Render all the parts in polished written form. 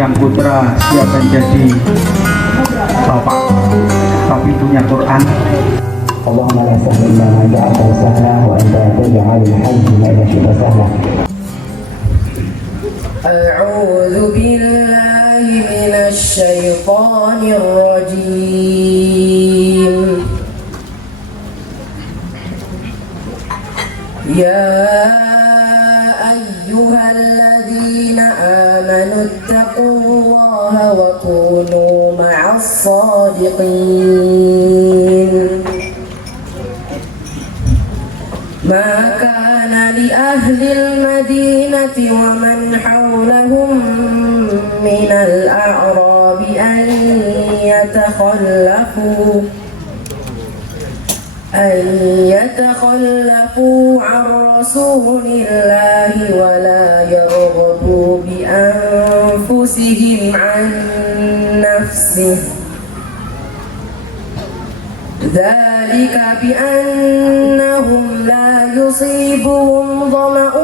yang putra siap menjadi bapak tapi punya Quran. Allahumma la sahla illa ma ja'altahu sahla wa anta taj'alul hazna idza shi'ta sahla. A'udzu billahi minasy syaithanir rajim. Ya ayyuhalladzina amanu ittaqullaha wa kunu ma'as shadiqin. Ma kana li ahlil madinati wa man hawlahum minal a'rabi an yatakhallafu an rasulillahi wa la yarghabu bi anfusihim an nafsihi. ذلك بأنهم لا يصيبهم ظمأ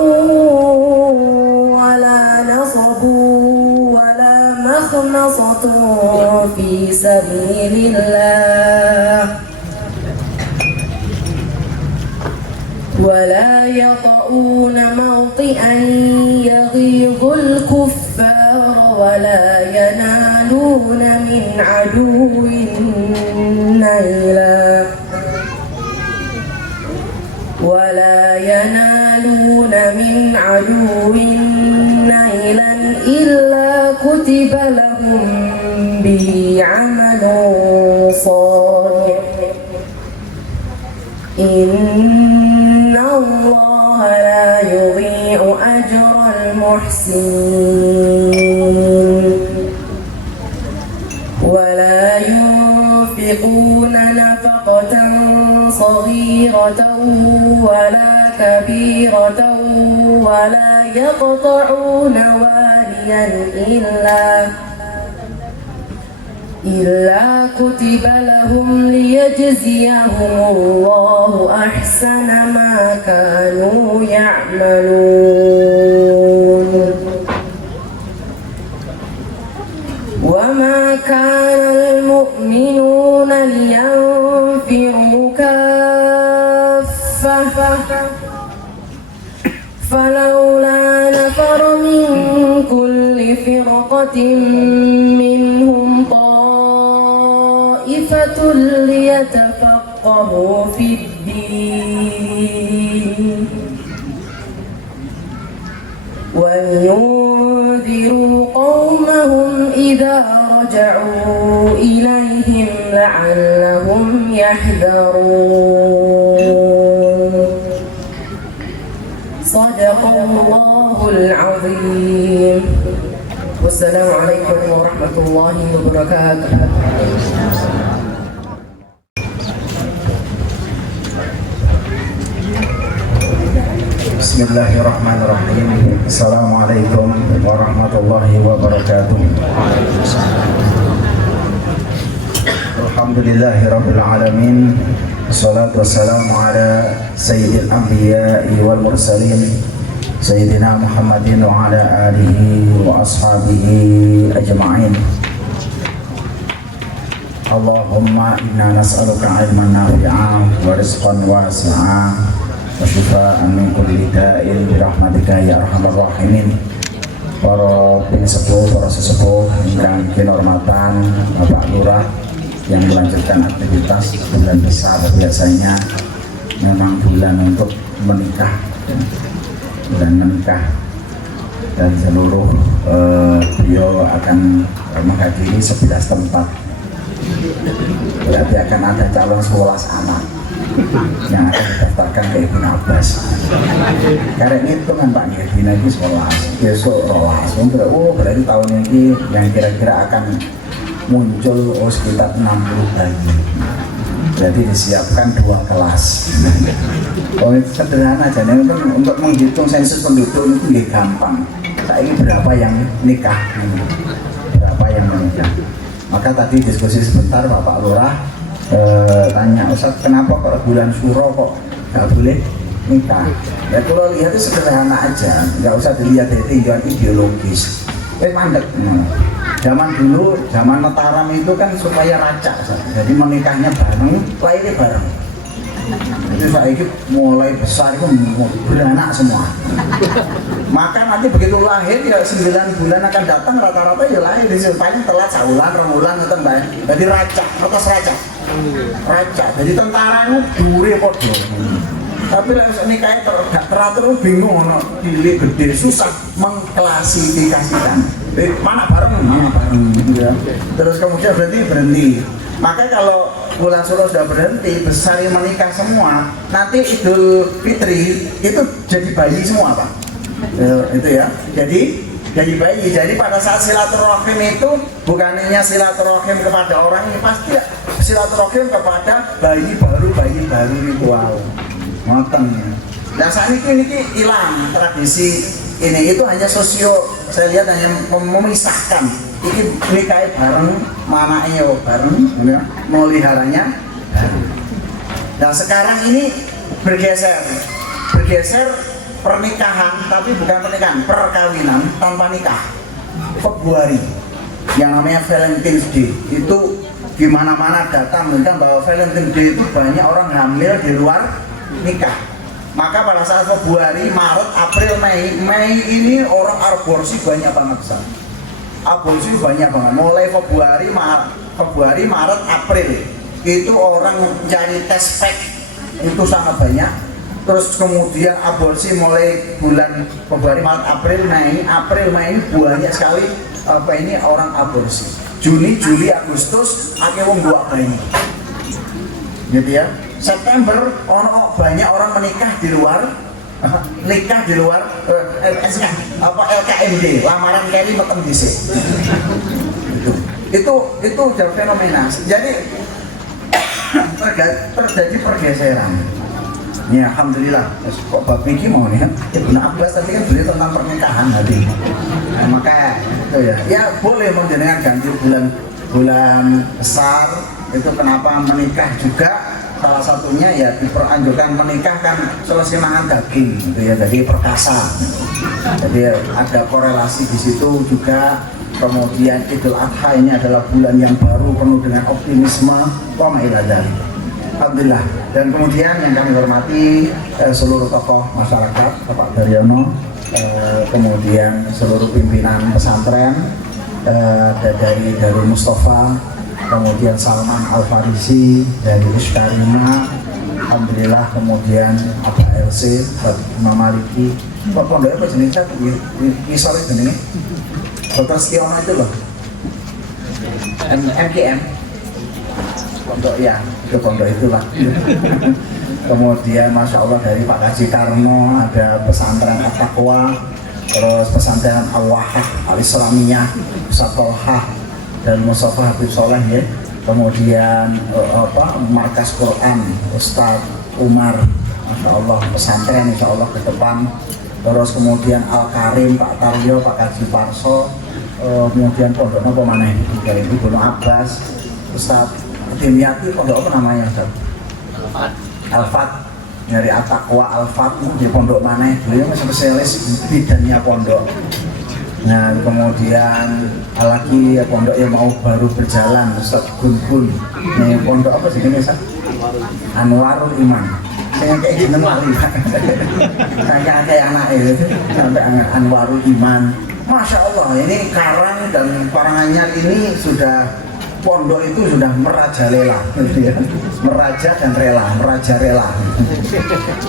ولا نصب ولا مخمصة في سبيل الله ولا يطؤون موطئا يغيظ الكفار ولا ينالون من عدو نيلا إلا كتب لهم به عمل صالح إن الله لا يضيع أجر المحسنين ولا ينفقون نفقة صغيرة ولا كبيرة ولا يقطعون واديا إلا كتب لهم ليجزيهم الله أحسن ما كانوا يعملون وما كان المؤمنون لينفروا كافة فلولا نفر من كل فرقة منهم طائفة ليتفقهوا في الدين ولينذروا قومهم إذا رجعوا إليهم لعلهم يحذرون. صدق الله العظيم. والسلام عليكم ورحمة الله وبركاته. Bismillahirrahmanirrahim. Assalamualaikum warahmatullahi wabarakatuh. Alhamdulillahirabbil alamin. Wassalatu wassalamu ala sayyidil anbiya'i wal mursalin sayyidina Muhammadin wa ala alihi wa ashabihi ajma'in. Allahumma inna nas'aluka ilman nafi'an wa rizqan wasi'an wa shifaan min kulli da'in bi rahmatika ya arhamar rahimin. Para sepuh, para sesepuh ingkang kinurmatan Bapak Lurah yang melanjutkan aktivitas bulan besar, biasanya memang bulan untuk menikah, bulan menikah, dan seluruh beliau akan menghadiri 11 tempat. Berarti akan ada calon 11 anak yang akan didaftarkan ke Ibn Abbas. Karena itu kan Pak Nirvina ini 11, besok 12. Berarti tahun ini yang kira-kira akan muncul sekitar 60 bayi. Berarti disiapkan 2 kelas. Oh, itu sederhana aja. Untuk menghitung sensus penduduk itu lebih gampang. Saya ini berapa yang nikah, berapa yang menikah. Maka tadi diskusi sebentar Bapak Lurah tanya, Ustadz kenapa kalau bulan Syuro kok nggak boleh nikah? Ya kalau lihat itu sederhana aja, nggak usah dilihat dari tinjauan ideologis. mandek. Zaman dulu, zaman Mataram itu kan supaya racak, jadi menikahnya bareng, lahirnya bareng. Jadi saya itu mulai besar itu beranak semua. Maka nanti begitu lahir ya 9 bulan akan datang rata-rata ya lahir di sini paling telat sebulan, 2 bulan gitu mbak. Jadi racak, atas racak. Racak. Jadi tentaranya dure podo. Tapi langsung nikahnya teratur bingung, pilih gede susah mengklasifikasikan. Mana bareng, ya. Terus kemudian berhenti. Maka kalau bulan Suro sudah berhenti, besar yang menikah semua, nanti Idul Fitri itu jadi bayi semua Pak. Itu ya. Jadi bayi. Jadi pada saat silaturahim itu bukan hanya silaturahim kepada orang ini, pasti silaturahim kepada bayi baru itu. Wow. Ngoten. Nah saat ini hilang tradisi ini, itu hanya saya lihat hanya memisahkan. Ini nikah bareng, mamanya bareng, meliharanya bareng. Nah sekarang ini bergeser pernikahan, tapi bukan pernikahan, perkawinan tanpa nikah. Februari yang namanya Valentine's Day itu gimana-mana datang menunjukkan bahwa Valentine's Day itu banyak orang hamil di luar nikah. Maka pada saat Februari, Maret, April, Mei ini orang aborsi banyak banget besar. Aborsi banyak banget. Mulai Februari, Maret, April itu orang cari tes pack itu sangat banyak. Terus kemudian aborsi mulai bulan Februari, Maret, April, Mei ini banyak sekali orang aborsi. Juni, Juli, Agustus akhirnya wong dua bayi. Gitu ya. September banyak orang menikah di luar LKMD, lamaran keri meteng dhisik. Itu udah fenomena. Jadi terjadi pergeseran. Ya alhamdulillah. Kok Bapak ini mau nih? Ibnu Abbas tadi kan beliau tentang pernikahan tadi. Nah, maka itu ya boleh menjenengan ganti bulan besar itu kenapa menikah juga. Salah satunya ya diperanjurkan menikah kan selesai makan daging gitu ya, jadi perkasa. Jadi ada korelasi di situ juga. Kemudian Idul Adha ini adalah bulan yang baru penuh dengan optimisme. Wa ma ila dzalik. Alhamdulillah. Dan kemudian yang kami hormati seluruh tokoh masyarakat, Bapak Daryono, kemudian seluruh pimpinan pesantren dari Darul Mustafa, kemudian Salman Al-Farisi dari Uskarima, alhamdulillah, kemudian Abah LC, Imam Maliki, pondoknya apa jenisnya? Misalnya jenisnya Dr. Stiono itu loh, MKM pondok ya, itu pondok itulah. Kemudian Masya Allah dari Pak Haji Karno ada pesantren At-Taqwa, terus pesantren Al-Wahid Al-Islamiyah, Satolhah dan Mustafa Habib Soleh ya. Kemudian markas Quran Ustadz Umar, Masya Allah, pesantren Insya Allah ke depan. Terus kemudian Al-Karim, Pak Taryo, Pak Haji Parso, kemudian pondok apa mana dari Ibnu Abbas, Ustadz Dimyati, pondok apa namanya Ustadz? Al-Fat dari At-Taqwa Al-Fat di pondok mana? Beliau spesialis bidangnya pondok. Nah kemudian lagi ya pondok yang mau baru berjalan, Ustadz Gun. Nih pondok apa sih ini Ustadz? Anwarul Iman. Saya kayak gitu lali. Saya kayak anak itu sampai Anwarul Iman. Masya Allah ini Karang dan Paranganyar ini sudah pondok itu sudah merajalela, gitu ya. Meraja dan rela, merajalela.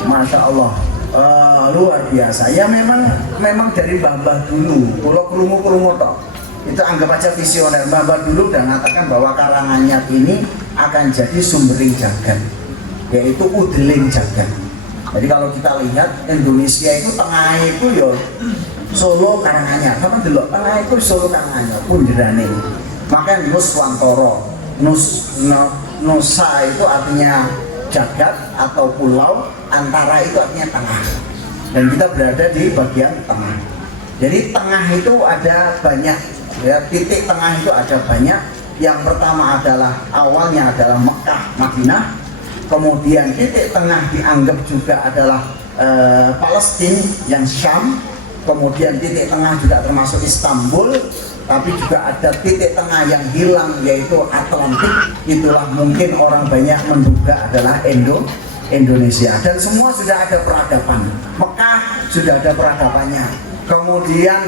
Masya Allah. Luar biasa ya, memang dari mbah-mbah dulu kalau kerungu toh itu anggap aja visioner. Mbah-mbah dulu dan mengatakan bahwa Karanganyar ini akan jadi sumbering jagat, yaitu udeling jagat. Jadi kalau kita lihat Indonesia itu tengah itu ya Solo Karanganyar, sama dulu tengah itu Solo Karanganyar punderane. Maka Nuswantoro, Nusa itu artinya jagat atau pulau, antara itu artinya tengah, dan kita berada di bagian tengah. Jadi tengah itu ada banyak ya, titik tengah itu ada banyak. Yang pertama adalah awalnya adalah Mekah, Madinah. Kemudian titik tengah dianggap juga adalah Palestina yang Syam. kemudian titik tengah juga termasuk Istanbul, tapi juga ada titik tengah yang hilang yaitu Atlantik. Itulah mungkin orang banyak menduga adalah Indonesia, dan semua sudah ada peradaban. Mekah sudah ada peradabannya, kemudian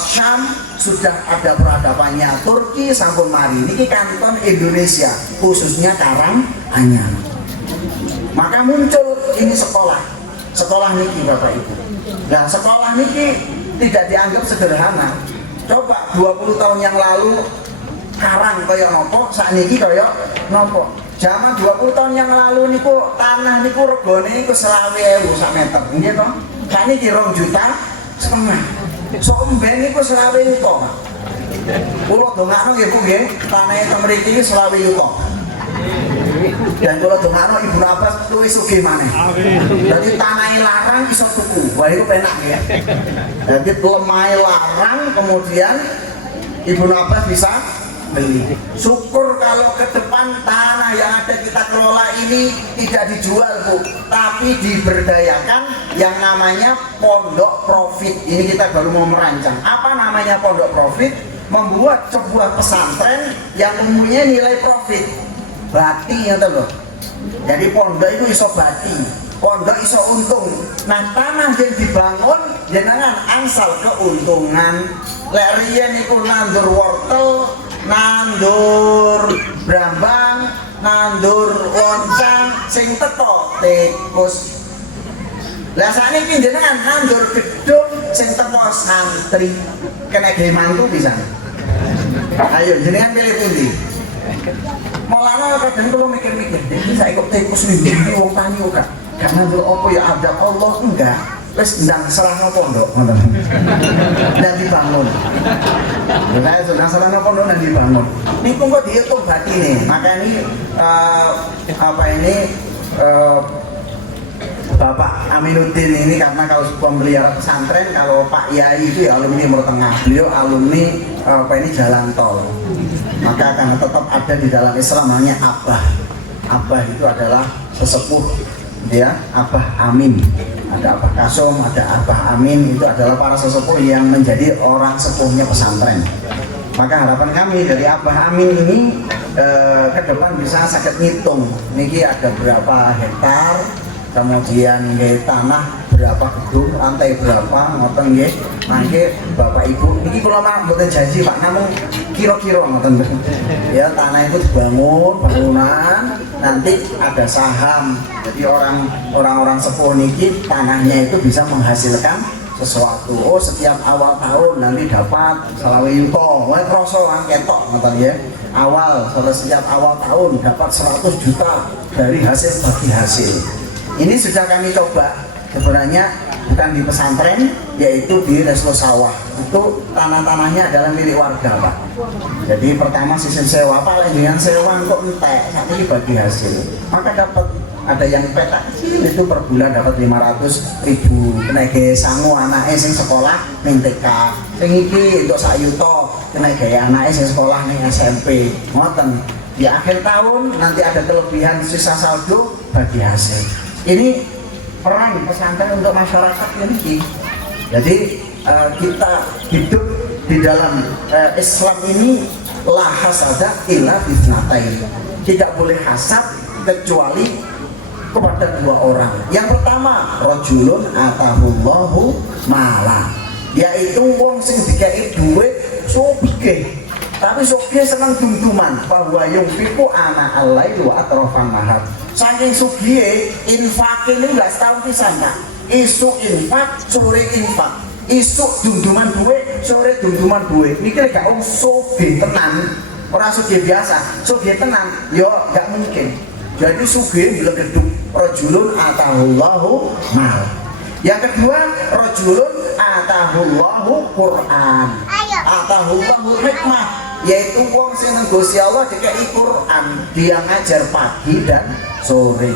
Syam sudah ada peradabannya, Turki sampun mari niki kanton Indonesia, khususnya Karanganyar. Maka muncul ini sekolah niki Bapak Ibu. Nah, sekolah niki tidak dianggap sederhana. Coba 20 tahun yang lalu karang kaya nopo, sakniki kaya nopo. Zaman 20 tahun yang lalu niku tanah niku regane iku 20.000 sak meter, nggih to? Sakniki 2,5 juta. Sok mben niku 20 juta. Kula dongakno nggih Bu nggih, tanah teng mriki iki 20 juta. Dan kula dongakno Ibu Abbas luwih sugih maneh. Dadi tanahe larang iso tuku. Wah itu penak ya. Jadi lemahe larang kemudian Ibu Abbas bisa beli. Syukur kalau ke depan tanah yang ada kita kelola ini tidak dijual Bu, tapi diberdayakan yang namanya pondok profit. Ini kita baru mau merancang. Apa namanya pondok profit? Membuat sebuah pesantren yang mempunyai nilai profit. Bati ya loh. Jadi pondok itu iso bati, pondok iso untung. Nah tanah yang dibangun jenengan angsal keuntungan. Lek riyen iku nandur wortel, nandur brambang, nandur loncang, sing teko tikus. Lah sakniki jenengan nandur gedung, sing teko santri. Kena gawe mantu pisan. Ayo jenengan pilih pundi? Malah kadang kalau mikir-mikir, jadi saya kok tikus nih, wong tani kok gak nandur apa ya ada Allah enggak. Wes ndang serahno pondok ngoten. Dan dibangun. Saya sudah serahno pondok dan dibangun. Niku kok dihitung batine. Maka ini Bapak Aminuddin ini karena kalau pemelihara pesantren, kalau Pak Yai itu ya alumni Timur Tengah, beliau alumni Jalan Tol. Maka karena tetap ada di dalam Islam namanya Abah. Abah itu adalah sesepuh dia, Abah Amin. Ada Abah Kasum, ada Abah Amin, itu adalah para sesepuh yang menjadi orang sepuhnya pesantren. Maka harapan kami dari Abah Amin ini ke depan bisa sakit ngitung. Niki ada berapa hektar, kemudian tanah berapa gedung, lantai berapa, ngoten nggih. Mangke Bapak Ibu niki kula mboten janji Pak, namun kira-kira ngoten. Ya tanah itu dibangun bangunan, nanti ada saham. Jadi orang-orang sepuh niki tanahnya itu bisa menghasilkan sesuatu. Oh setiap awal tahun nanti dapat 20 yuto. Wah kroso kan ketok ngoten ya. Setiap awal tahun dapat 100 juta dari hasil bagi hasil. Ini sudah kami coba, sebenarnya bukan di pesantren, yaitu di Reslo Sawah. Itu tanah-tanahnya adalah milik warga Pak. Jadi pertama sistem sewa Pak, dengan sewa kok entek, saat ini bagi hasil. Maka dapat ada yang petak kecil itu per bulan dapat 500.000. Kena gaya sangu anaknya sing sekolah ning TK. Sing iki untuk sak yuto, kena gaya anaknya sing sekolah ning SMP. Ngoten. Di akhir tahun nanti ada kelebihan sisa saldo bagi hasil. Ini peran pesantren untuk masyarakat ini. Jadi kita hidup di dalam Islam ini la hasada illa fitnatain. Tidak boleh hasad kecuali kepada dua orang. Yang pertama, rajulun atahullahu mala, yaitu wong sing dikai duit sugih. Tapi sugih seneng dum-duman, bahwa yung fiku ana alail wa atrofan mahar. Saking sugih infak ini enggak setahun pisan Pak. Isuk infak, sore infak. Isuk dum-duman duit, sore dum-duman duit. Niki gak sugih tenan, ora sugih biasa, sugih tenan, yo gak mungkin. Jadi sugih blegeduk rajulun atahullahu mal. Yang kedua, rajulun atahullahu Quran. Atahullahu hikmah, yaitu wong sing nang Gusti Allah dikai Quran, dia ngajar pagi dan sore.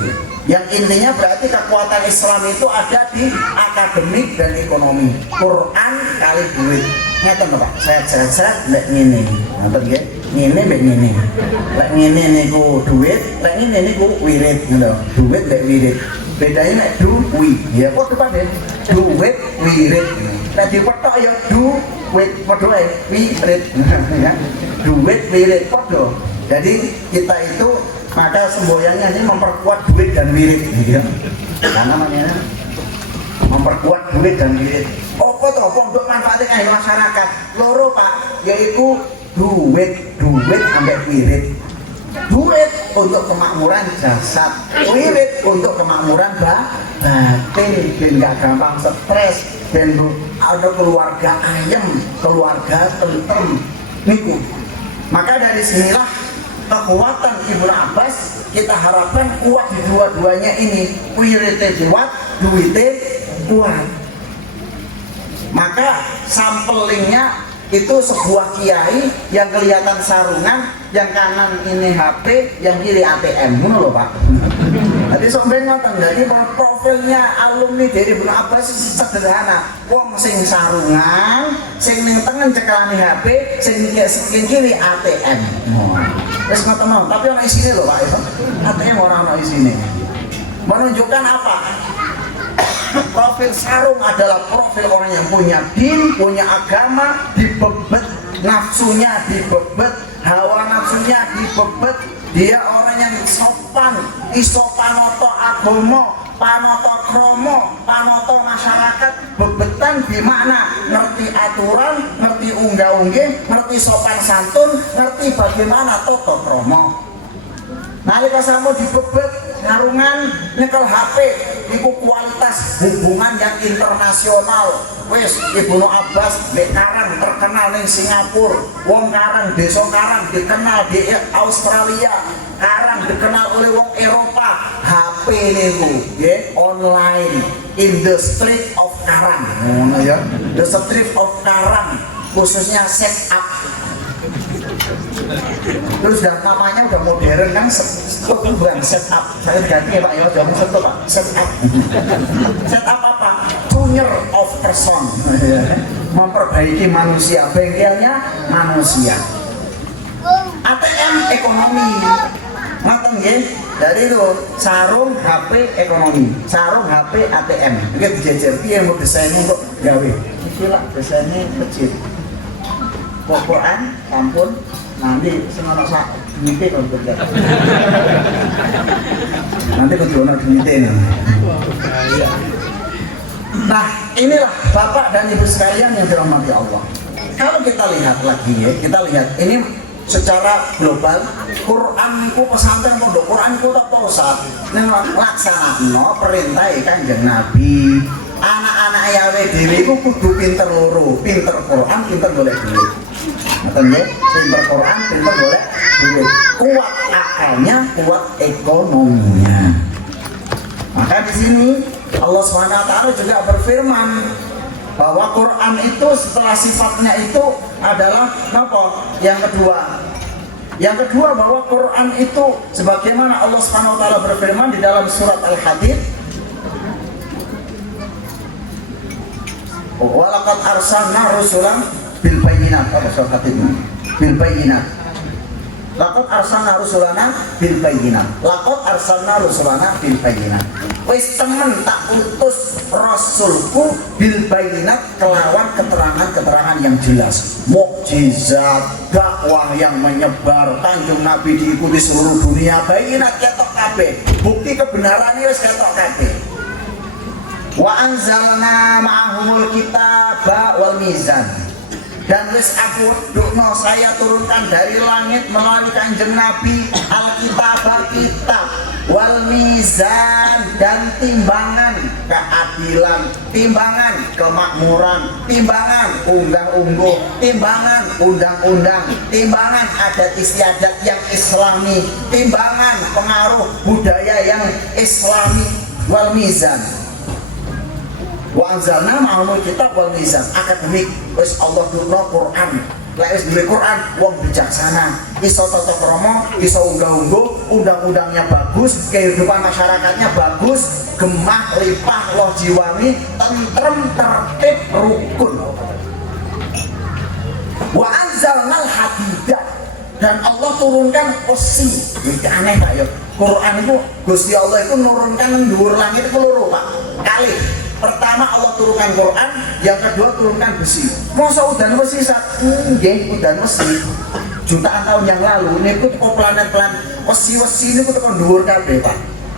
Yang intinya berarti kekuatan Islam itu ada di akademik dan ekonomi. Quran kali duit. Ngeten Pak, sehat-sehat lek ngene. Ngoten nggih. Ngene mek ngene. Lek ngene niku duit, lek ngene niku wirid ngono. Duit lek wirid. Bedanya nek duwi, ya kok tepat ya. Duit wirid. nek dipethok ya duit padha ae wirid ya. Duit wirid padha. Jadi kita itu maka semboyannya ini memperkuat duit dan wirid gitu. Karena namanya memperkuat duit dan wirid. Apa to pondok manfaatnya kanggo masyarakat? Loro Pak, yaitu duit ambek wirid. Duit untuk kemakmuran jasad, wirid untuk kemakmuran batin, ben gak gampang stres, ben ada keluarga ayem, keluarga tentrem niku. Maka dari sinilah kekuatan Ibnu Abbas kita harapkan kuat di dua-duanya ini, wiridnya kuat, duitnya kuat. Maka sampelingnya itu sebuah kiai yang kelihatan sarungan, yang kanan ini HP, yang kiri ATM, ngono lho Pak. Jadi sampeyan ngoten, jadi profilnya alumni dari Ibnu Abbas sederhana. Wong sing sarungan, sing ning tengen cekelane HP, sing kiri ATM. Wis ngoten mawon, tapi ana isine lho Pak. ATM ora ana isine. Menunjukkan apa? Profil sarung adalah profil orang yang punya din, punya agama, dibebet nafsunya, dibebet hawa nafsunya, dibebet. Dia orang yang sopan, iso panoto agama, panoto kromo, panoto masyarakat. Bebetan di mana ngerti aturan, ngerti unggah-unggih, ngerti sopan santun, ngerti bagaimana toto kromo. Nalika samu dibebet sarungan nyekel HP, itu kualitas hubungan yang internasional. Wes Ibnu Abbas di Karang terkenal di Singapura, wong Karang, desa Karang dikenal di Australia, Karang dikenal oleh wong Eropa. HP niku ya online in the street of Karang, ya, the street of Karang, khususnya setup. Terus dan namanya udah modern kan, bukan setup. Saya ganti ya Pak, ya jangan setup Pak, setup. Setup apa? Tuner of person, memperbaiki manusia, bengkelnya manusia. ATM ekonomi, mateng ya. Dari itu sarung HP ekonomi, sarung HP ATM. Ini dijejer piye mau desainnya kok gawe. Iki lah desainnya kecil. Pokokan, ampun, nanti semua sak duite kalau kerja. Nanti kejualan duite nih. Nah, inilah Bapak dan Ibu sekalian yang dirahmati Allah. Kalau kita lihat lagi ya, kita lihat ini secara global, Quran itu pesantren pondok Quran itu tak posat, laksana perintah Kanjeng Nabi. Anak-anak yawe dewi itu kudu pinter loro, pinter Quran, pinter golek duit. Ngerti ya? Pinter Quran, pinter golek duit. Kuat akalnya, kuat ekonominya. Maka di sini Allah SWT juga berfirman bahwa Quran itu setelah sifatnya itu adalah apa? Yang kedua bahwa Quran itu sebagaimana Allah SWT berfirman di dalam surat Al-Hadid, walaqad arsalna rusulan bil bayyinat, apa surat Hadid bil bayyinat. Laqad arsalna rusulana bil bayyinat. Laqad arsalna rusulana bil bayyinat. Wis temen tak utus rasulku bil bayyinat kelawan keterangan-keterangan yang jelas. Mukjizat, dakwah yang menyebar, Kanjeng Nabi diikuti seluruh dunia, bayyinat ketok kabeh. Bukti kebenarannya wis ketok kabeh. Wa anzalna ma'ahumul kitaba wal mizan. Dan wis aku dukno saya turunkan dari langit melalui Kanjeng Nabi Alkitab, kitab wal mizan, dan timbangan keadilan, timbangan kemakmuran, timbangan unggah-ungguh, timbangan undang-undang, timbangan adat istiadat yang islami, timbangan pengaruh budaya yang islami. Wal mizan wa anzalna ma'ahumul kitab wal mizan, akademik. Wis Allah turunno Quran, lek wis duwe Quran wong bijaksana, iso tata krama, iso unggah-ungguh, undang-undangnya bagus, kehidupan masyarakatnya bagus, gemah lipah loh jiwani, tentrem, tertib, rukun. Wa anzalnal hadidah, dan Allah turunkan besi. Ini aneh Pak ya. Quran itu Gusti Allah itu nurunkan dhuwur langit itu loro Pak. Kali Pertama Allah turunkan Quran, yang kedua turunkan besi. Masa udan besi nggih, udan besi. Jutaan tahun yang lalu niku teko planet-planet wesi-wesi niku teko dhuwur kabeh, Pak.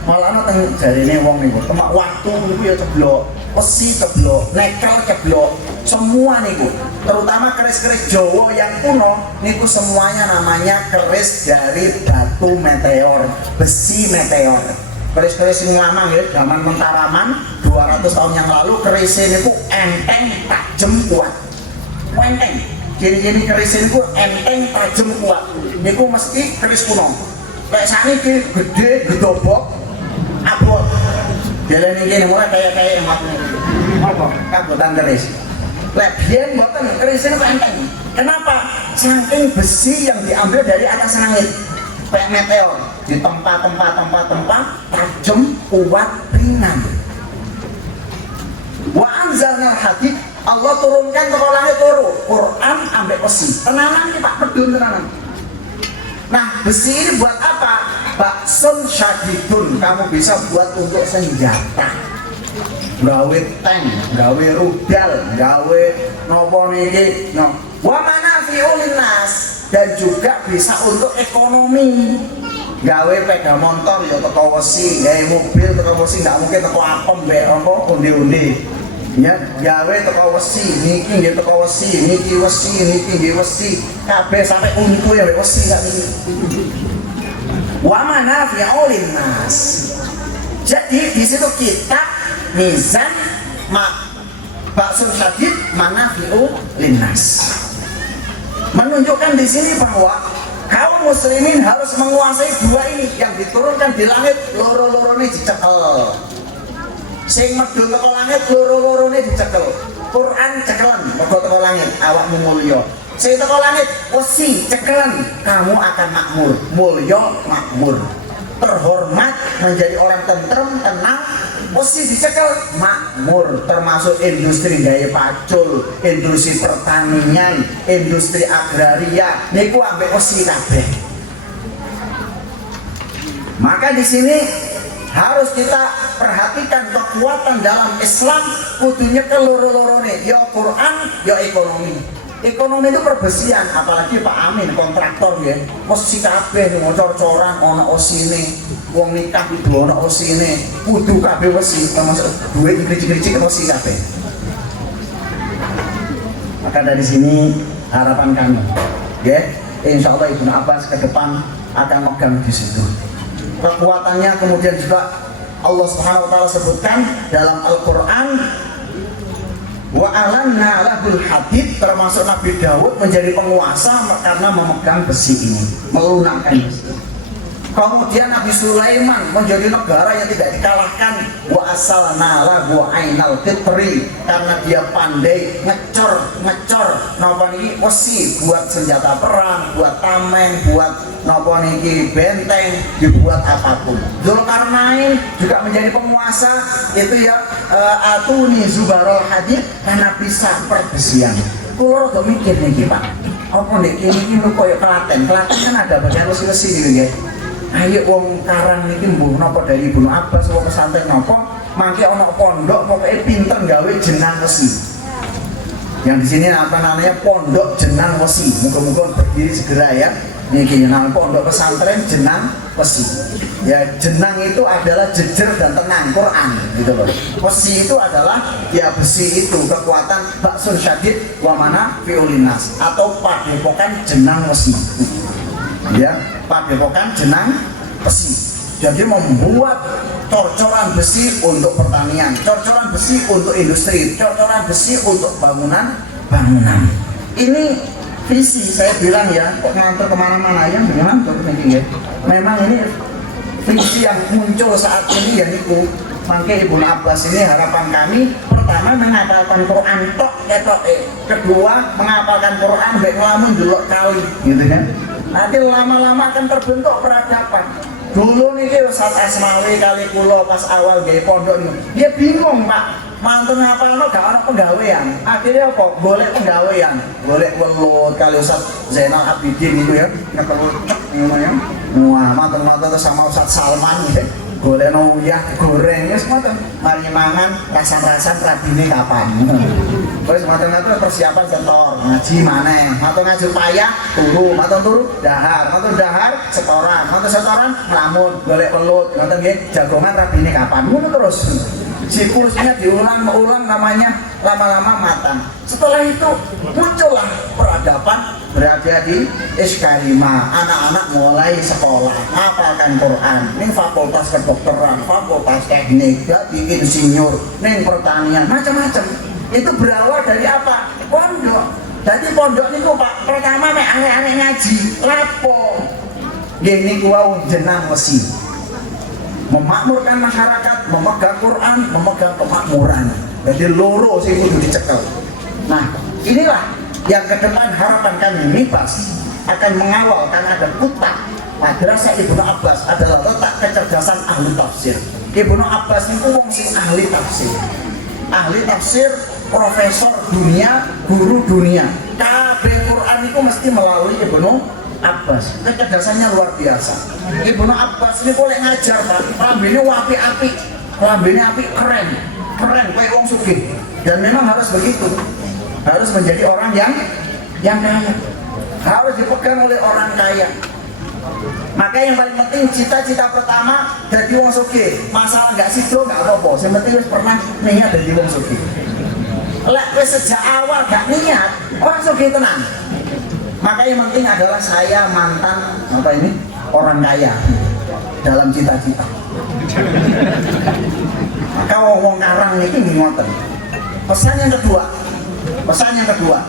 Malah ana teng jarine wong niku, temak waktu niku ya ceblok, besi ceblok, nikel ceblok, semua niku. Terutama keris-keris Jawa yang kuno niku semuanya namanya keris dari batu meteor, besi meteor. Keris-keris yang lama ya, zaman Mentaraman 200 tahun yang lalu kerisnya niku enteng, tajam, kuat. Enteng. Gini-gini kerisnya niku enteng, tajam, kuat. Niku mesti keris kuno. Kayak sakniki gede, gedobok, abot. Jalan ini mulai kayak emak. Apa? Kabutan keris. Lek biyen mboten kerisnya niku enteng. Kenapa? Saking besi yang diambil dari atas langit. Kayak meteor di tempat tajam, kuat, ringan. Wa anzalna hadid, Allah turunkan ke langit turu Quran ambek besi. Tenanan iki Pak, pedun tenanan. Nah, besi ini buat apa? Baksun syadidun, kamu bisa buat untuk senjata. Gawe tank, gawe rudal, gawe nopo niki, no. Wa manafi'u linnas, dan juga bisa untuk ekonomi. Gawe sepeda motor ya teko wesi, gawe mobil teko wesi, nggak mungkin teko apem mbek apa undi-undi. Ya, gawe teko wesi, niki nggih teko wesi, niki nggih wesi, kabeh sampai untu ya wesi gak niki. Wa manafi'u linnas. Jadi di situ kita mizan baksun syadid manafi'u linnas. Menunjukkan di sini bahwa kaum muslimin harus menguasai dua ini yang diturunkan di langit, loro-lorone dicekel. Sing medhun teko langit, loro-lorone dicekel. Quran cekelan, mergo teko langit, awakmu mulya. Sing teko langit, wesi cekelan, kamu akan makmur, mulya makmur. Terhormat, menjadi orang tentrem, tenang, mesti dicekel makmur, termasuk industri gaya pacul, industri pertanian, industri agraria, niku ambek mesti kabeh. Maka di sini harus kita perhatikan kekuatan dalam Islam kudunya ke loro-lorone, ya Quran, ya ekonomi. Ekonomi itu perbesian, apalagi Pak Amin kontraktor ya, mesti kabeh ngocor-coran ana osine, wong nikah kudu ana osine, kudu kabeh mesti termasuk duit kricik-kricik mesti kabeh. Maka dari sini harapan kami, ya, insya Allah Ibnu Abbas ke depan akan megang di situ. Kekuatannya kemudian juga Allah Subhanahu wa taala sebutkan dalam Al-Qur'an, wa alanna lahul hadid, termasuk Nabi Daud menjadi penguasa karena memegang besi ini, melunakkan besi. Kemudian Nabi Sulaiman menjadi negara yang tidak dikalahkan, wa asalna lahu ainal qitri, karena dia pandai ngecor napa niki wesi buat senjata perang, buat tameng, buat napa niki benteng, dibuat apapun. Zulkarnain juga menjadi penguasa itu ya, atuni zubarul hadid, karena bisa perbesian. Kulo rada mikir niki Pak, apa niki koyo Klaten kan ada bagian wesi-wesi gitu ya. Ayo wong Karang niki mbuh napa dari Ibnu Abbas wong pesantren napa mangke ana pondok pokoke pinter gawe jenang wesi. Yang di sini apa namanya pondok jenang wesi. Muga-muga berdiri segera ya. Niki nang pondok pesantren jenang wesi. Ya jenang itu adalah jejer dan tenang Quran gitu loh. Wesi itu adalah ya besi itu kekuatan baksun syadid wa mana fiulinas atau padepokan jenang wesi. Ya, padepokan jenang besi. Jadi membuat cor-coran besi untuk pertanian, cor-coran besi untuk industri, cor-coran besi untuk bangunan. Ini visi saya bilang ya, kok ngantor kemana-mana yang ngantor ya. Memang ini visi yang muncul saat ini ya niku. Mangke Ibnu Abbas ini harapan kami pertama menghafalkan Quran tok kedua menghafalkan Quran baik ngelamun delok kali gitu kan. Nanti lama-lama akan terbentuk peradaban. Dulu nih Ustaz Asmawi kali kulo pas awal gaya pondok nih, dia bingung Pak, mantun apa no gak ada penggawean. Akhirnya apa? Boleh penggawean, boleh welut kali Ustaz Zainal Abidin itu ya, ngekelut namanya. Wah mantun sama Ustaz Salman gitu. golekno uyah goreng wis ngoten. Mari mangan rasan-rasan radine kapan. Wis ngoten-ngoten persiapan setor, ngaji maneh. Matur ngaji payah turu, matur turu dahar, matur dahar setoran, matur setoran melamun, golek pelut, ngoten nggih. Jagongan radine kapan. Ngono terus. Siklusnya diulang-ulang namanya lama-lama matang. Setelah itu muncullah peradaban berada di SK5. Anak-anak mulai sekolah, hafalkan Quran. Ini fakultas kedokteran, fakultas teknik, jadi insinyur, ini pertanian, macam-macam. Itu berawal dari apa? Pondok. Jadi pondok itu Pak, pertama mek arek-arek ngaji, lapo. Gini kuau jenang mesi. Memakmurkan masyarakat, memegang Quran, memegang kemakmuran. Jadi loro sih itu dicekel. Nah, inilah yang ke depan harapan kami MIBAS akan mengawal karena ada kutak Madrasah Ibnu Abbas adalah letak kecerdasan ahli tafsir. Ibnu Abbas itu sing ahli tafsir. Ahli tafsir, profesor dunia, guru dunia. Kabeh Quran itu mesti melalui Ibnu Abbas, kecerdasannya luar biasa. Ibnu Abbas ini boleh ngajar Pak, lambene api-api, lambene api keren, kayak wong sugih. Dan memang harus begitu, harus menjadi orang yang kaya, harus dipegang oleh orang kaya. Maka yang paling penting cita-cita pertama jadi wong sugih. Masalah nggak sido nggak apa-apa, yang penting harus pernah niat jadi wong sugih. Lek sejak awal nggak niat, orang sugih tenang. Maka yang penting adalah saya mantan orang kaya dalam cita-cita. Maka wong karang itu ngoten. Pesan yang kedua,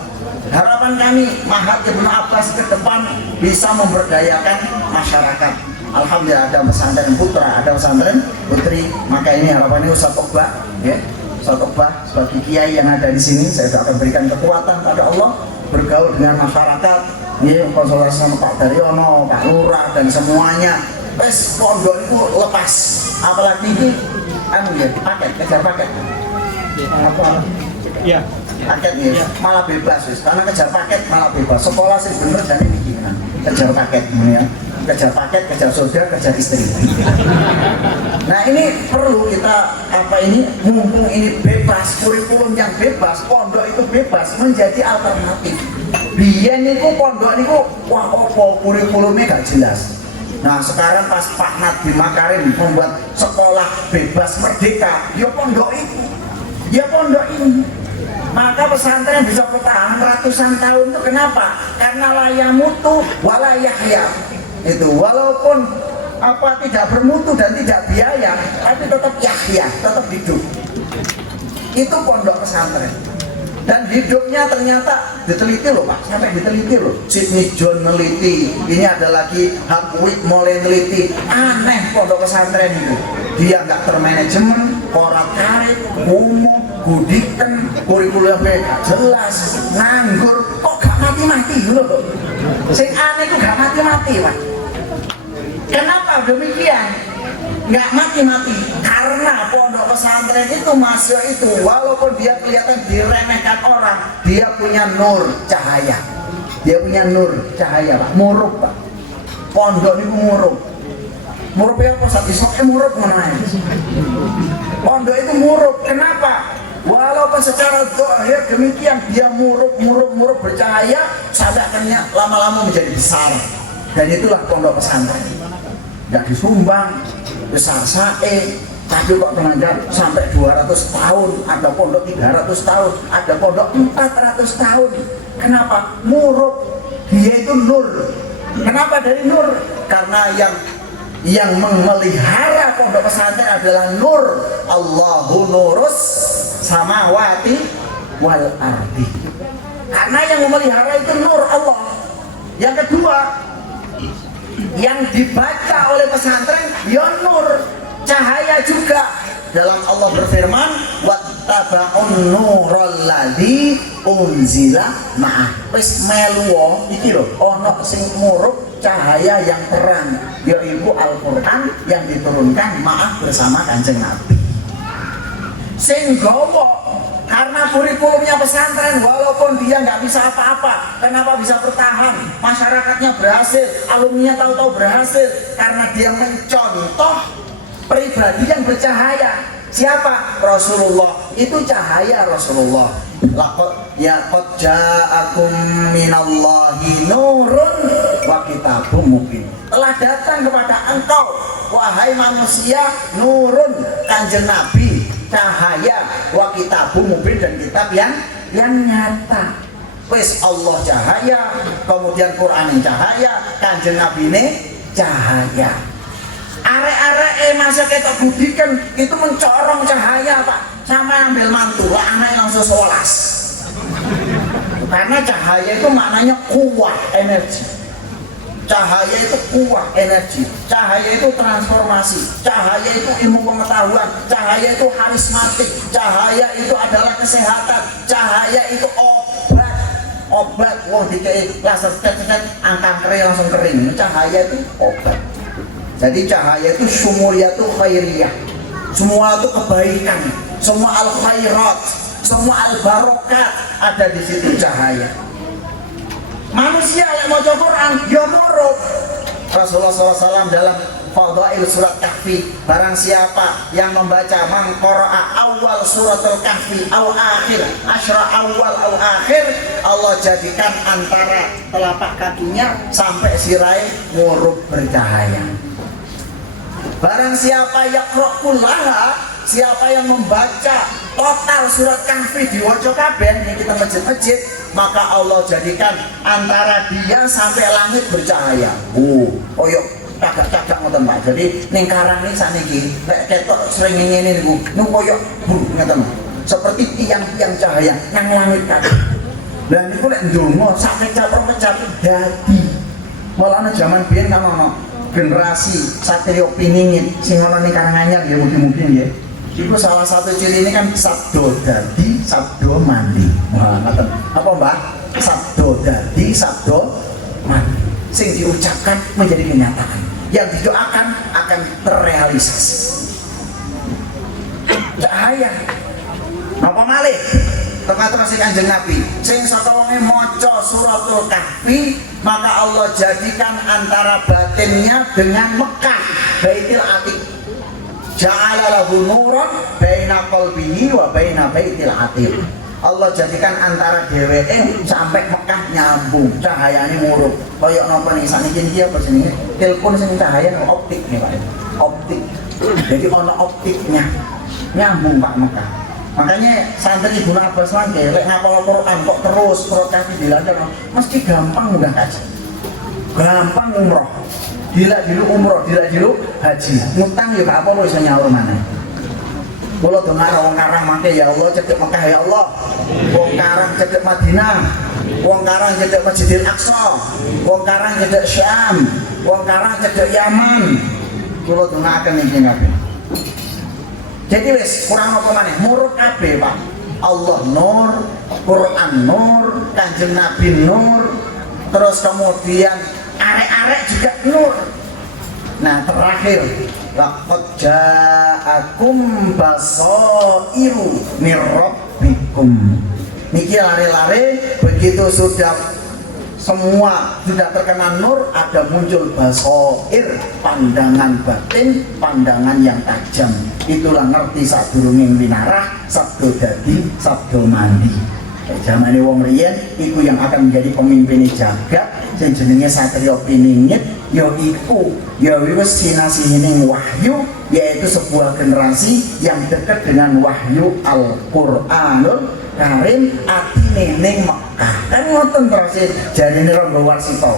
harapan kami Mahat Ibnu Abbas ke depan bisa memberdayakan masyarakat. Alhamdulillah ada pesantren putra, ada pesantren putri. Maka ini harapannya Ustaz Okbah, ya. Ustaz Okbah sebagai kiai yang ada di sini, saya akan berikan kekuatan pada Allah. Bergaul dengan masyarakat, ya, konsultasi sama Pak Daryono, Pak Lurah dan semuanya. Wes pondok itu lepas, apalagi ini, kejar paket, apa? Iya. Paket ya, malah bebas, wes. Karena kejar paket malah bebas. Sekolah sih bener jadi bikinan, kejar paket, ya. Kejar paket, kejar surga, kejar istri. Nah ini perlu kita mumpung ini bebas, kurikulum yang bebas, pondok itu bebas menjadi alternatif. Biyen niku pondok niku wah opo kurikulumnya gak jelas. Nah sekarang pas Pak Nadiem Makarim membuat sekolah bebas merdeka, ya pondok ini. Maka pesantren bisa bertahan ratusan tahun itu kenapa? Karena layamutu walayahya. Itu walaupun tidak bermutu dan tidak biaya, tapi tetap yahya, tetap hidup. Itu pondok pesantren. Dan hidupnya ternyata diteliti loh Pak, sampai diteliti loh. Sidney John meneliti, ini ada lagi Hapwit mulai meneliti. Aneh pondok pesantren itu. Dia nggak termanajemen, korat karet, kumuh, gudikan, kurikulumnya gak jelas, nganggur, kok gak mati-mati loh. Sing aneh itu gak mati-mati Pak. Kenapa demikian? Nggak mati-mati karena pondok pesantren itu masuk itu walaupun dia kelihatan diremehkan orang, dia punya nur cahaya, Pak, murub Pak. Pondok itu murub ya apa saat isoknya murub mana? Pondok itu murub, kenapa? Walaupun secara zahir demikian dia murub bercahaya, sampai akhirnya lama-lama menjadi besar. Dan itulah pondok pesantren. Yang disumbang besar tapi kok tenaga sampai 200 tahun, ada pondok 300 tahun, ada pondok 400 tahun. Kenapa? Murub, dia itu nur. Kenapa dari nur? Karena yang memelihara pondok pesantren adalah nur. Allahu nurus samawati wal ardi. Karena yang memelihara itu nur Allah. Yang kedua, yang dibaca oleh pesantren ya nur, cahaya juga. Dalam Allah berfirman, wattaba'un nurul ladzi unzila ma'ah. Wis melu iki lho, ana sing murub cahaya yang terang, yaitu Al-Qur'an yang diturunkan ma'ah bersama Kanjeng Nabi. Sing gawa karena kurikulumnya pesantren, walaupun dia nggak bisa apa-apa, kenapa bisa bertahan? Masyarakatnya berhasil, alumninya tahu-tahu berhasil karena dia mencontoh pribadi yang bercahaya. Siapa? Rasulullah. Itu cahaya Rasulullah. Laqad ja'akum minallahi nurun wa kitabun mubin. Telah datang kepada engkau wahai manusia nurun, kanjeng Nabi, cahaya, wa kitabun mubin, dan kitab yang nyata. Wis Allah cahaya, kemudian Quran cahaya, kanjeng Nabi ini cahaya. Arek-arek masa kita budikan itu mencorong cahaya Pak, sama ambil mantu lah anak langsung 11. Karena cahaya itu maknanya kuat energi. Cahaya itu kuat energi, cahaya itu transformasi, cahaya itu ilmu pengetahuan, cahaya itu karismatik, cahaya itu adalah kesehatan, cahaya itu obat. Wong dikei laser cet-cet angkat kering langsung kering. Cahaya itu obat. Jadi cahaya itu sumuliyatu khairiyah. Semua itu kebaikan, semua al-khairat, semua al-barokat ada di situ cahaya. Manusia yang mau Quran, ya muruk. Rasulullah SAW dalam Fadail surat Kahfi, barang siapa yang membaca mangqara'a awal suratul Kahfi au akhir asyra awal au akhir, Allah jadikan antara telapak kakinya sampai sirai muruk bercahaya. Barang siapa yaqra'ullaha, siapa yang membaca total surat Kahfi di waca kabeh, ini kita masjid-masjid, maka Allah jadikan antara dia sampai langit bercahaya. Koyok cagak-cagak ngoten Pak. Jadi ning karang iki saniki nek ketok sering ngene niku koyok ngoten. Seperti tiang-tiang cahaya nang langit kabeh. Lah niku nek ndonga sak kecap-kecap dadi. Mulane zaman biyen kan ono generasi satrio piningit sing ana ning Karanganyar ya mungkin ya. Iku salah satu ciri ini kan sabdo dadi, sabdo mandi. Wah, ngoten. Apa Mbak? Sabdo dadi, sabdo mandi. Sing diucapkan menjadi kenyataan. Yang didoakan akan terrealisasi. Cahaya. Apa malih? Terus Kanjeng Nabi, sing saka wonge maca suratul Kahfi, maka Allah jadikan antara batinnya dengan Mekah, Baitul Atiq. Ja'ala lahu nuran baina qalbihi wa baina Baitul Atiq. Allah jadikan antara dheweke sampai Mekah nyambung, cahayane murub. Kaya napa ning saniki iki apa jenenge? Telepon sing cahaya optik nih Pak. Optik. Jadi ana optiknya. Nyambung Pak Mekah. Makanya santri Ibnu Abbas mangke lek ngapal Quran kok terus protesi dilancar mesti gampang mudah kaji. Gampang umroh. Dilak dulu umroh, dilak dulu haji. Ngutang ya apa lo bisa nyaur mana? Kalau dengar wong Karang mangke ya Allah cedek Mekah ya Allah. Wong Karang cedek Madinah. Wong Karang cedek Masjidil Aqsa. Wong Karang cedek Syam. Wong Karang cedek Yaman. Kalau dengarkan iki kabeh. Jadi wis kurang apa maneh muruk kabeh Pak. Allah nur, Quran nur, Kanjeng Nabi nur, terus kemudian arek-arek juga nur. Nah terakhir, laqad ja'akum basairu mir rabbikum. Niki lare-lare begitu sudah semua sudah terkena nur, ada muncul basair, pandangan batin, pandangan yang tajam. Itulah ngerti sadurunge winarah, sabdo dadi, sabdo mandi. Zamane wong riyen iku yang akan menjadi pemimpin jagat sing jenenge Satrio Piningit, ya iku ya wis sinasining wahyu, yaitu sebuah generasi yang dekat dengan wahyu Al-Qur'anul Karim, atine ning Mekah. Kan ngoten terus jarine Rondo Warsito.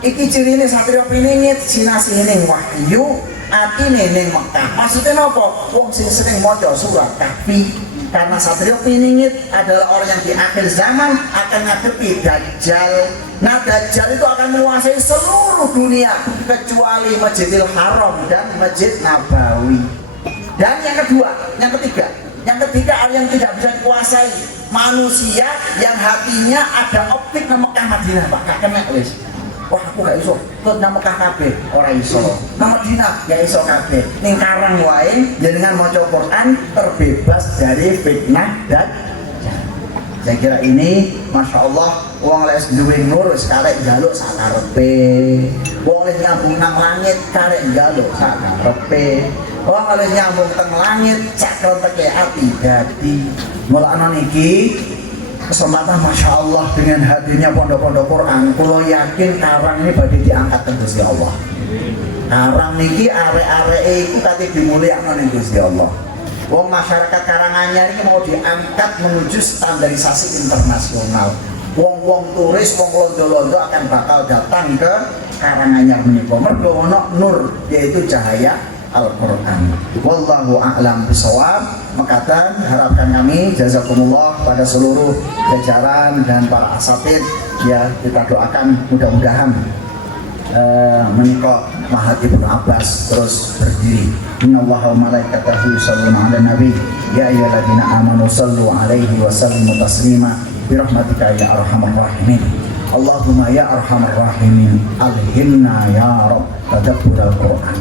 Iki cirine Satrio Piningit, sinasining wahyu, atine ning Mekah. Maksudnya napa? Wong sing sering maca surat Kahfi. Karena Satrio Piningit adalah orang yang di akhir zaman akan ngadepi Dajjal. Nah Dajjal itu akan menguasai seluruh dunia kecuali Masjidil Haram dan Masjid Nabawi. Dan yang ketiga orang yang tidak bisa dikuasai, manusia yang hatinya ada optik nang Mekah Madinah Pak, gak kena wis. Wah aku gak iso, tut nang Mekah kabeh ora iso. Nang Madinah gak iso kabeh. Ning Karang wae jenengan maca Quran terbebas dari fitnah dan Saya kira ini Masya Allah wong les duwe nur wis karek njaluk sakarepe. Wong les nyambung nang langit karek njaluk sakarepe. Wong les nyambung teng langit sakreteke ati dadi. Mulane niki kesempatan Masya Allah dengan hadirnya pondok-pondok Quran, kula yakin karang ini badhe diangkat ke Gusti Allah. Karang niki arek-areke iku kate dimulyakno ning Gusti Allah. Wong masyarakat Karanganyar ini mau diangkat menuju standarisasi internasional. Wong turis, wong londo-londo akan bakal datang ke Karanganyar menika. Mergo ana nur yaitu cahaya Al-Qur'an. Wallahu a'lam bishawab. Makatan harapkan kami jazakumullah pada seluruh jajaran dan para asatid ya, kita doakan mudah-mudahan menikah Mahat Ibnu Abbas terus berdiri. Innallaha wa malaikatahu yusholluna 'alan nabi ya ayyuhalladzina amanu shallu 'alaihi wa sallimu taslima birahmatika ya arhamar rahimin. Allahumma ya arhamar rahimin alhimna ya rabb tadabbur al-Qur'an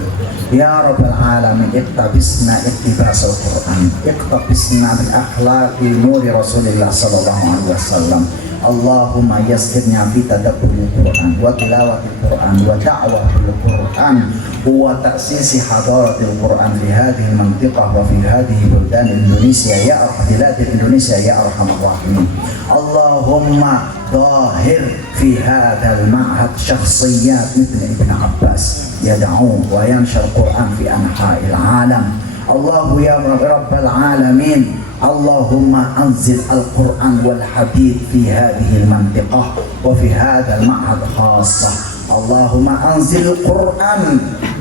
ya rabbal alamin iktabisna ittibasal Qur'an iktabisna bil akhlaqi nuri Rasulillah sallallahu alaihi wasallam. Allahumma yassirna fi tadabburil Qur'an wa tilawatil Qur'an wa da'watil Qur'an wa ta'sisi hadaratil Qur'an fi hadhihi al-mantiqah wa fi hadhihi buldan Indonesia ya biladil Indonesia ya arhamar rahimin. Allahumma ظاهر في هذا المعهد شخصيات مثل ابن عباس يدعون وينشر القرآن في أنحاء العالم. الله يا رب العالمين اللهم أنزل القرآن والحديث في هذه المنطقة وفي هذا المعهد خاصة. اللهم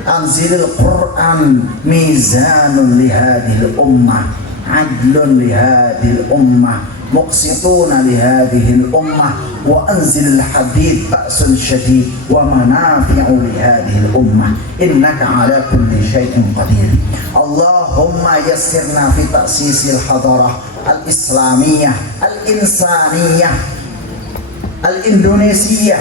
أنزل القرآن ميزان لهذه الأمة عدل لهذه الأمة مقسطون لهذه الأمة وأنزل الحديث بأس شديد ومنافع لهذه الأمة إنك على كل شيء قدير. اللهم يسرنا في تأسيس الحضارة الإسلامية الإنسانية الإندونيسية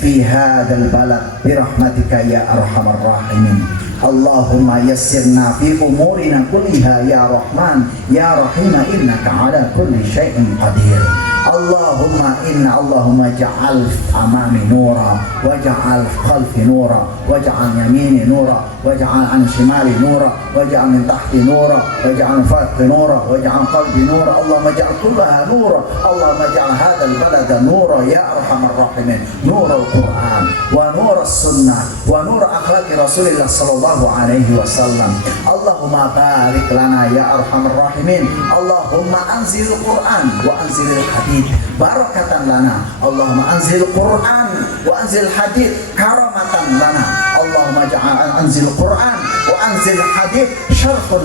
في هذا البلد برحمتك يا أرحم الراحمين. اللهم يسرنا في أمورنا كلها يا رحمن يا رحيم إنك على كل شيء قدير. اللهم اجعل أمامي نورا واجعل خلفي نورا واجعل يميني نورا واجعل عن شمالي نورا واجعل من تحتي نورا واجعل فوقي نورا واجعل قلبي نورا. اللهم اجعل كلها نورا. اللهم اجعل هذا البلد نورا يا أرحم الراحمين. نور القرآن ونور السنة ونور أخلاق رسول الله صلى الله عليه وسلم. اللهم بارك لنا يا أرحم الراحمين. اللهم أنزل القرآن وأنزل الحديث بركة لنا. اللهم أنزل القرآن وأنزل الحديث كرامة لنا. اللهم اجعل أنزل القرآن وأنزل الحديث شرفا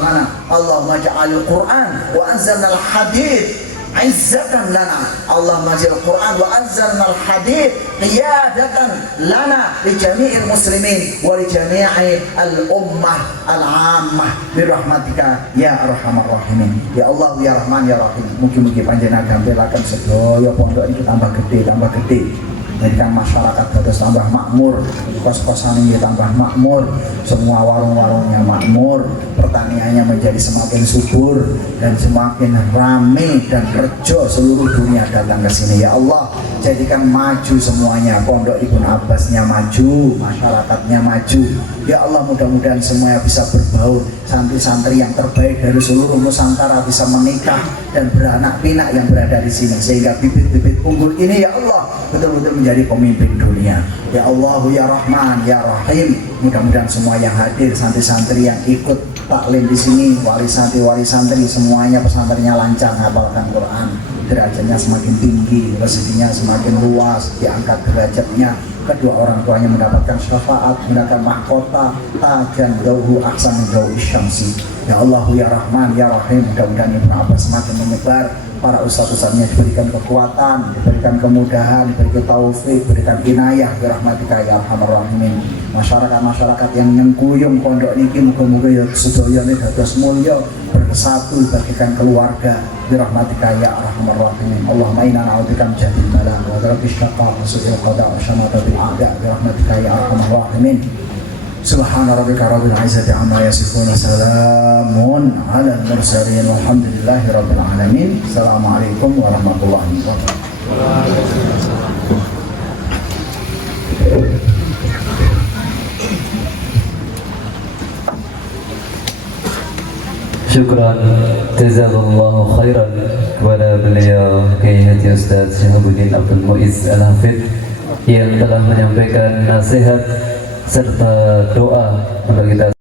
لنا. اللهم اجعل القرآن وأنزلنا الحديث عزة لنا. اللهم انزل القرآن وأنزلنا الحديث قيادة لنا لجميع المسلمين ولجميع الأمة العامة برحمتك يا أرحم الراحمين. Ya Allah ya Rahman ya Rahim. Mugi-mugi panjenengan gampelaken sedaya pondok ini tambah gede. Jadikan masyarakat dados tambah makmur, kos-kosan ini tambah makmur, semua warung-warungnya makmur, pertaniannya menjadi semakin subur dan semakin ramai dan rejo seluruh dunia datang ke sini. Ya Allah, jadikan maju semuanya, pondok Ibnu Abbasnya maju, masyarakatnya maju. Ya Allah, mudah-mudahan semuanya bisa berbaur, santri-santri yang terbaik dari seluruh Nusantara bisa menikah dan beranak pinak yang berada di sini, sehingga bibit-bibit unggul ini ya Allah betul-betul menjadi pemimpin dunia. Ya Allah ya Rahman ya Rahim, mudah-mudahan semua yang hadir, santri-santri yang ikut taklim di sini, wali santri semuanya pesantrennya lancar hafalkan Quran, derajatnya semakin tinggi, rezekinya semakin luas, diangkat derajatnya, kedua orang tuanya mendapatkan syafaat, mendapatkan mahkota, tajan dauhu aksan dauhu syamsi. Ya Allah ya Rahman ya Rahim, mudah-mudahan Ibnu Abbas semakin menyebar, para ustaz-ustaznya diberikan kekuatan, diberikan kemudahan, diberikan taufik, diberikan inayah birahmatika ya arhamar rahimin. Masyarakat yang nyengkuyung pondok niki muga-muga ya sedaya dados mulya, bersatu bagikan keluarga birahmatika ya arhamar rahimin. Allahumma inna na'udzubika min jahdi al-bala wa daraki syaqa wa su'il qada wa syamatatil a'da birahmatika ya arhamar rahimin. Subhana rabbika rabbil izzati amma yasifun, salamun alal mursalin, walhamdulillahi rabbil alamin. Assalamualaikum warahmatullahi wabarakatuh. Syukran, jazakallahu khairan kepada beliau Kiai Haji Ustaz Syihabuddin Abdul Muiz Al-Hafidh yang telah menyampaikan nasihat serta doa untuk kita